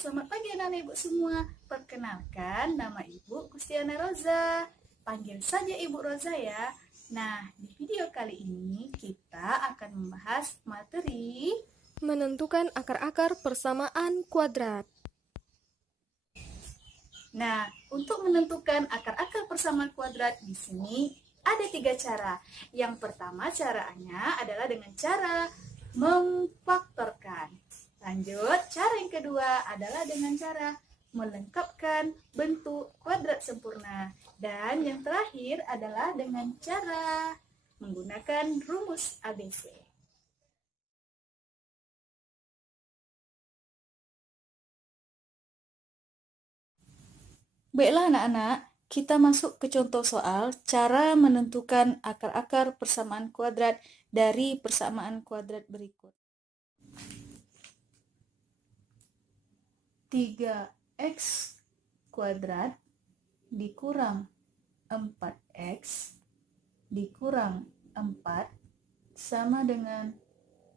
selamat pagi anak-anak ibu semua. Perkenalkan, nama ibu Kustiana Roza. Panggil saja ibu Roza ya. Nah, di video kali ini kita akan membahas materi menentukan akar-akar persamaan kuadrat. Nah, untuk menentukan akar-akar persamaan kuadrat di sini ada 3 cara. Yang pertama caranya adalah dengan cara memfaktorkan. Lanjut, cara yang kedua adalah dengan cara melengkapkan bentuk kuadrat sempurna. Dan yang terakhir adalah dengan cara menggunakan rumus ABC. Baiklah anak-anak, kita masuk ke contoh soal cara menentukan akar-akar persamaan kuadrat dari persamaan kuadrat berikut. 3x kuadrat dikurang 4x dikurang 4 sama dengan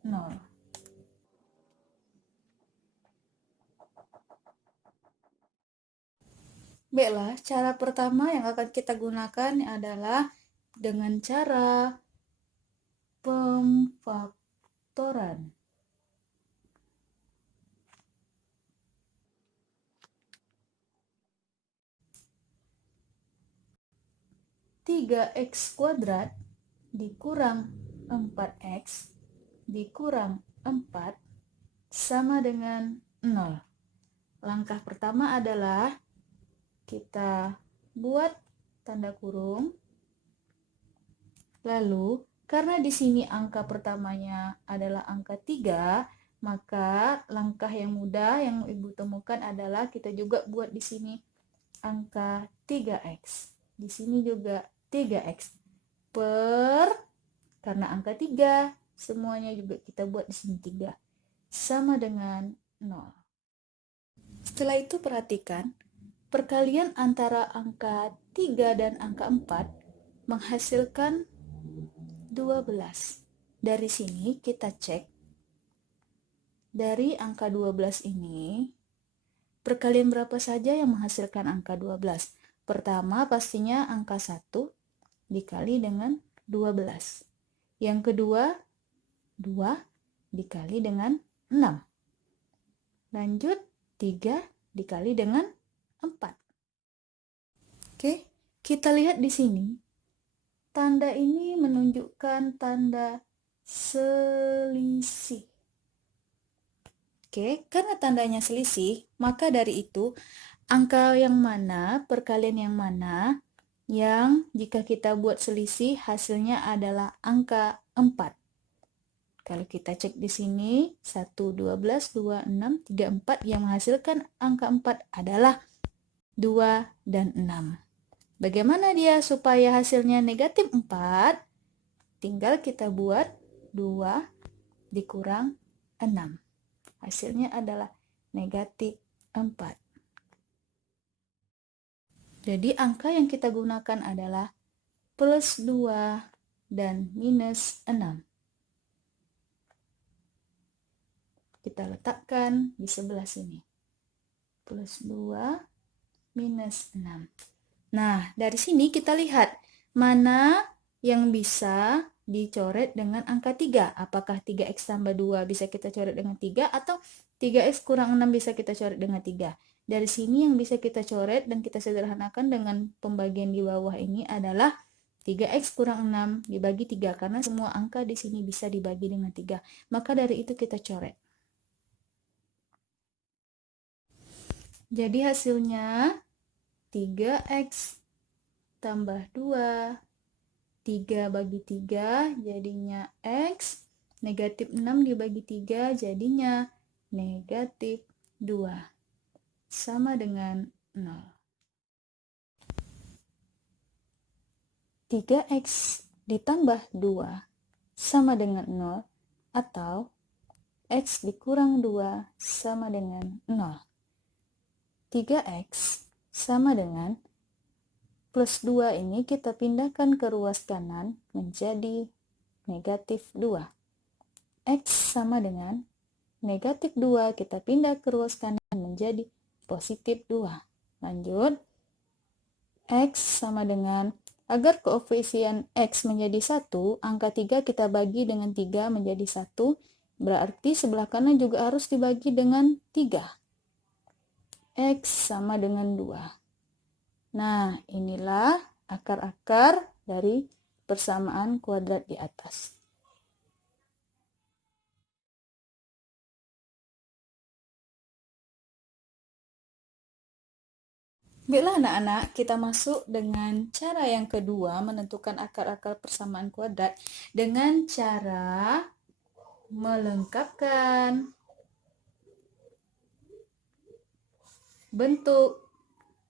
0. Baiklah, cara pertama yang akan kita gunakan adalah dengan cara pemfaktoran. Tiga x kuadrat dikurang 4x dikurang 4 sama dengan 0. Langkah pertama adalah kita buat tanda kurung. Lalu, karena di sini angka pertamanya adalah angka 3, maka langkah yang mudah yang Ibu temukan adalah kita juga buat di sini angka 3x. Di sini juga 3x per, karena angka 3, semuanya juga kita buat di sini 3, sama dengan 0. Setelah itu perhatikan, perkalian antara angka 3 dan angka 4 menghasilkan 12. Dari sini kita cek, dari angka 12 ini, perkalian berapa saja yang menghasilkan angka 12? Pertama pastinya angka 1 dikali dengan 12. Yang kedua, 2 dikali dengan 6. Lanjut, 3 dikali dengan 4. Oke, kita lihat di sini. Tanda ini menunjukkan tanda selisih. Oke, karena tandanya selisih, maka dari itu angka yang mana, perkalian yang mana yang jika kita buat selisih hasilnya adalah angka 4. Kalau kita cek di sini 1, 12, 2, 6, 3, 4 yang menghasilkan angka 4 adalah 2 dan 6. Bagaimana dia supaya hasilnya negatif 4? Tinggal kita buat 2 dikurang 6. Hasilnya adalah negatif 4. Jadi angka yang kita gunakan adalah plus 2 dan minus 6. Kita letakkan di sebelah sini. Plus 2 minus 6. Nah, dari sini kita lihat mana yang bisa dicoret dengan angka 3. Apakah 3x tambah 2 bisa kita coret dengan 3 atau 3x kurang 6 bisa kita coret dengan 3. Dari sini yang bisa kita coret dan kita sederhanakan dengan pembagian di bawah ini adalah 3x kurang 6 dibagi 3 karena semua angka di sini bisa dibagi dengan 3. Maka dari itu kita coret. Jadi hasilnya 3x tambah 2, 3 bagi 3 jadinya x, negatif 6 dibagi 3 jadinya negatif 2, sama dengan 0. 3x ditambah 2 sama dengan 0 atau x dikurang 2 sama dengan 0. 3x sama dengan plus 2 ini kita pindahkan ke ruas kanan menjadi negatif 2. X sama dengan negatif 2 kita pindah ke ruas kanan menjadi positif 2. Lanjut, X sama dengan, agar koefisien X menjadi 1, angka 3 kita bagi dengan 3 menjadi 1, berarti sebelah kanan juga harus dibagi dengan 3. X sama dengan 2. Nah, inilah akar-akar dari persamaan kuadrat di atas. Baiklah anak-anak, kita masuk dengan cara yang kedua menentukan akar-akar persamaan kuadrat dengan cara melengkapkan bentuk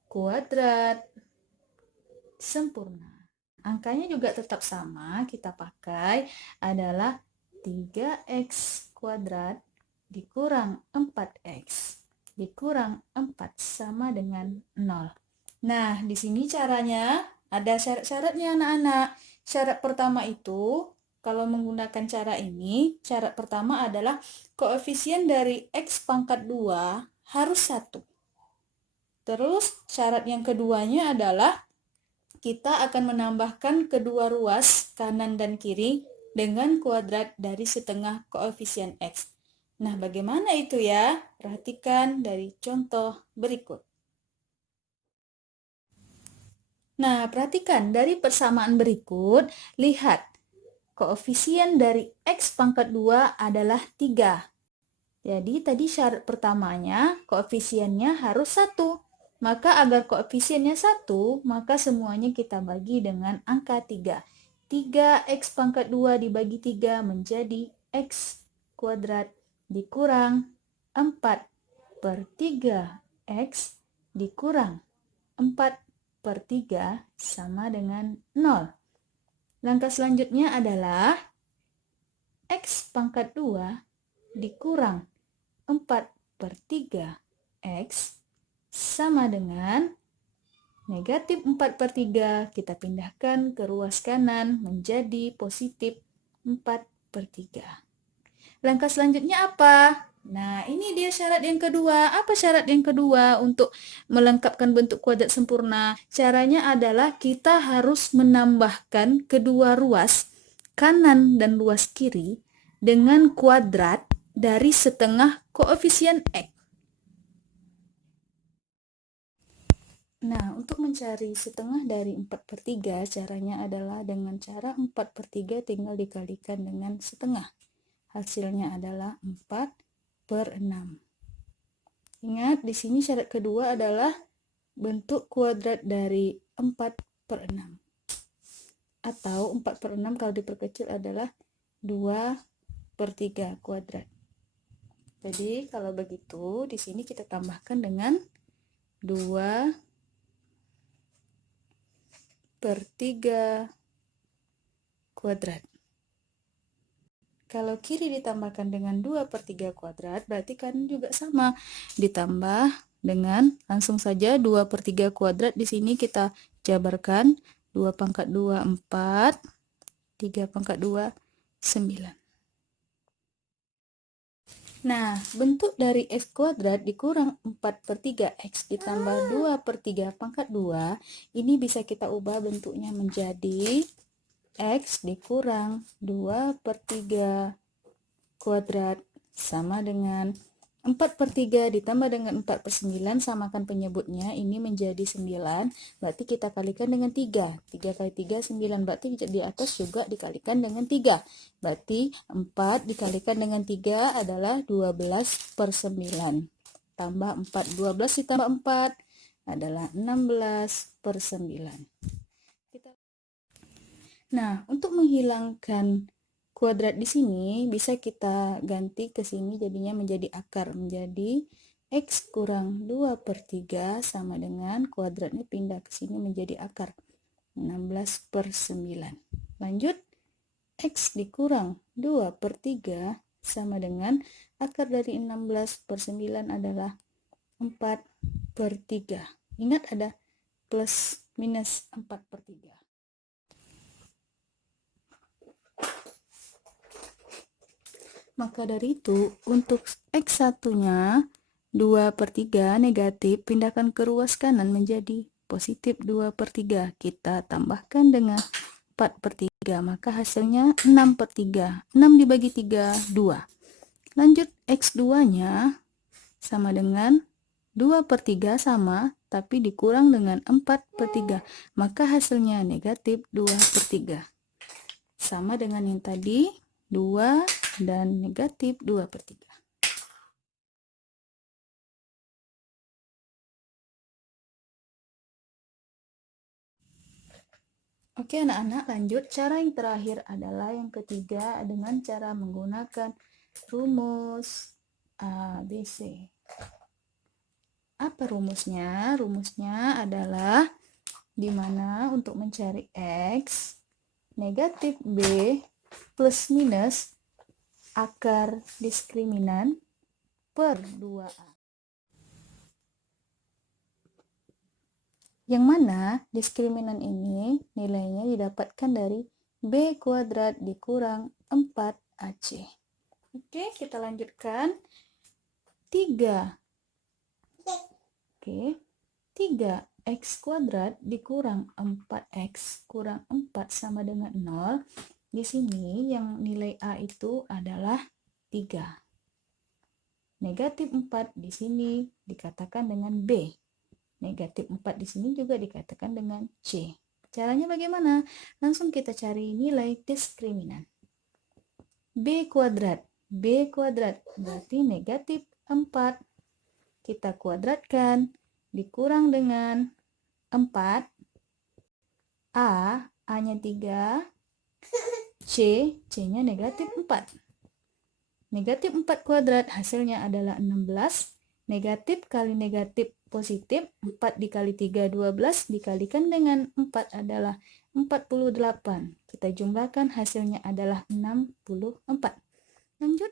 kuadrat sempurna. Angkanya juga tetap sama, kita pakai adalah 3x kuadrat dikurang 4x dikurang 4 sama dengan 0. Nah, di sini caranya ada syarat-syaratnya anak-anak. Syarat pertama itu, kalau menggunakan cara ini, syarat pertama adalah koefisien dari x pangkat 2 harus 1. Terus syarat yang keduanya adalah kita akan menambahkan kedua ruas kanan dan kiri dengan kuadrat dari setengah koefisien x. Nah, bagaimana itu ya? Perhatikan dari contoh berikut. Nah, perhatikan dari persamaan berikut, lihat koefisien dari x pangkat 2 adalah 3. Jadi tadi syarat pertamanya koefisiennya harus 1. Maka agar koefisiennya 1, maka semuanya kita bagi dengan angka 3. 3x pangkat 2 dibagi 3 menjadi x kuadrat dikurang 4/3x dikurang 4/3 sama dengan 0. Langkah selanjutnya adalah x pangkat 2 dikurang 4/3x sama dengan negatif 4/3, kita pindahkan ke ruas kanan menjadi positif 4/3. Langkah selanjutnya apa? Nah, ini dia syarat yang kedua. Apa syarat yang kedua untuk melengkapkan bentuk kuadrat sempurna? Caranya adalah kita harus menambahkan kedua ruas kanan dan ruas kiri dengan kuadrat dari setengah koefisien X. Nah, untuk mencari setengah dari 4/3, caranya adalah dengan cara 4/3 tinggal dikalikan dengan setengah. Hasilnya adalah 4/6. Ingat, di sini syarat kedua adalah bentuk kuadrat dari 4/6. Atau 4/6 kalau diperkecil adalah 2/3 kuadrat. Jadi, kalau begitu, di sini kita tambahkan dengan 2/3 kuadrat. Kalau kiri ditambahkan dengan 2/3 kuadrat, berarti kanan juga sama. Ditambah dengan, langsung saja 2/3 kuadrat di sini kita jabarkan. 2/2, 4. 3/2, 9. Nah, bentuk dari x kuadrat dikurang 4/3x ditambah 2/3 pangkat 2, ini bisa kita ubah bentuknya menjadi x dikurang 2/3 kuadrat sama dengan 4/3 ditambah dengan 4/9, samakan penyebutnya, ini menjadi 9, berarti kita kalikan dengan 3. 3 kali 3, 9, berarti di atas juga dikalikan dengan 3. Berarti 4 dikalikan dengan 3 adalah 12/9. Tambah 4, 12 ditambah 4 adalah 16/9. Nah, untuk menghilangkan kuadrat di sini bisa kita ganti ke sini, jadinya menjadi akar, menjadi x kurang 2/3 sama dengan kuadratnya pindah ke sini menjadi akar 16/9. Lanjut, x dikurang 2/3 sama dengan akar dari 16/9 adalah 4/3. Ingat ada plus minus 4/3. Maka dari itu, untuk X1-nya 2/3 negatif, pindahkan ke ruas kanan menjadi positif 2/3. Kita tambahkan dengan 4/3, maka hasilnya 6/3. 6 dibagi 3, 2. Lanjut, X2-nya sama dengan 2/3 sama, tapi dikurang dengan 4/3. Maka hasilnya negatif 2/3. Sama dengan yang tadi, 2 dan negatif 2/3. Oke anak-anak, lanjut. Cara yang terakhir adalah yang ketiga dengan cara menggunakan rumus ABC. Apa rumusnya? Rumusnya adalah dimana untuk mencari X, negatif B plus minus akar diskriminan per 2A. Yang mana diskriminan ini nilainya didapatkan dari B kuadrat dikurang 4AC. Oke, kita lanjutkan. 3. Oke, 3x kuadrat dikurang 4x kurang 4 sama dengan 0. Di sini yang nilai A itu adalah 3. Negatif 4 di sini dikatakan dengan B. Negatif 4 di sini juga dikatakan dengan C. Caranya bagaimana? Langsung kita cari nilai diskriminan. B kuadrat. B kuadrat berarti negatif 4. Kita kuadratkan, dikurang dengan 4. A-nya 3. C-nya negatif 4. Negatif 4 kuadrat hasilnya adalah 16. Negatif kali negatif positif, 4 dikali 3, 12, dikalikan dengan 4 adalah 48. Kita jumlahkan hasilnya adalah 64. Lanjut.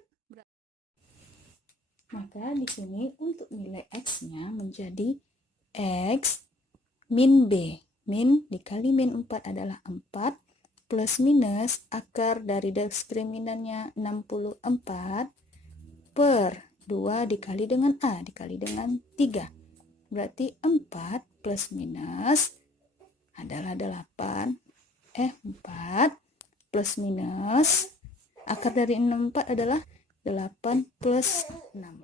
Maka di sini untuk nilai X-nya menjadi X min B. Min dikali min 4 adalah 4. Plus minus akar dari diskriminannya 64 per 2 dikali dengan A dikali dengan 3. Berarti 4 plus minus adalah 8. 4 plus minus akar dari 64 adalah 8 plus 6.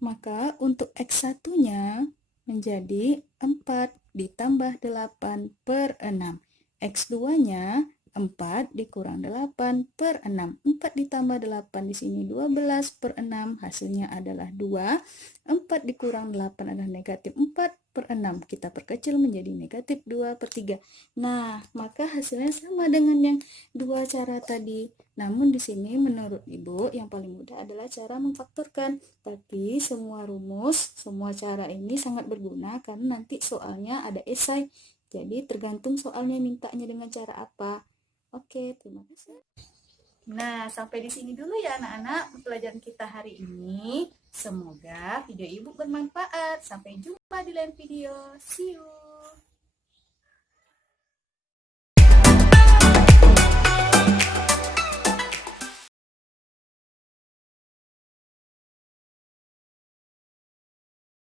Maka untuk X1-nya menjadi 4 ditambah 8 per 6. X2-nya 4 dikurang 8 per 6. 4 ditambah 8 di sini 12 per 6. Hasilnya adalah 2. 4 dikurang 8 adalah negatif 4 per 6. Kita perkecil menjadi negatif 2/3. Nah, maka hasilnya sama dengan yang dua cara tadi. Namun di sini menurut Ibu yang paling mudah adalah cara memfaktorkan. Tapi semua rumus, semua cara ini sangat berguna karena nanti soalnya ada esai. Jadi tergantung soalnya mintanya dengan cara apa. Oke, terima kasih. Nah, sampai di sini dulu ya anak-anak pelajaran kita hari ini. Semoga video Ibu bermanfaat. Sampai jumpa di lain video. See you.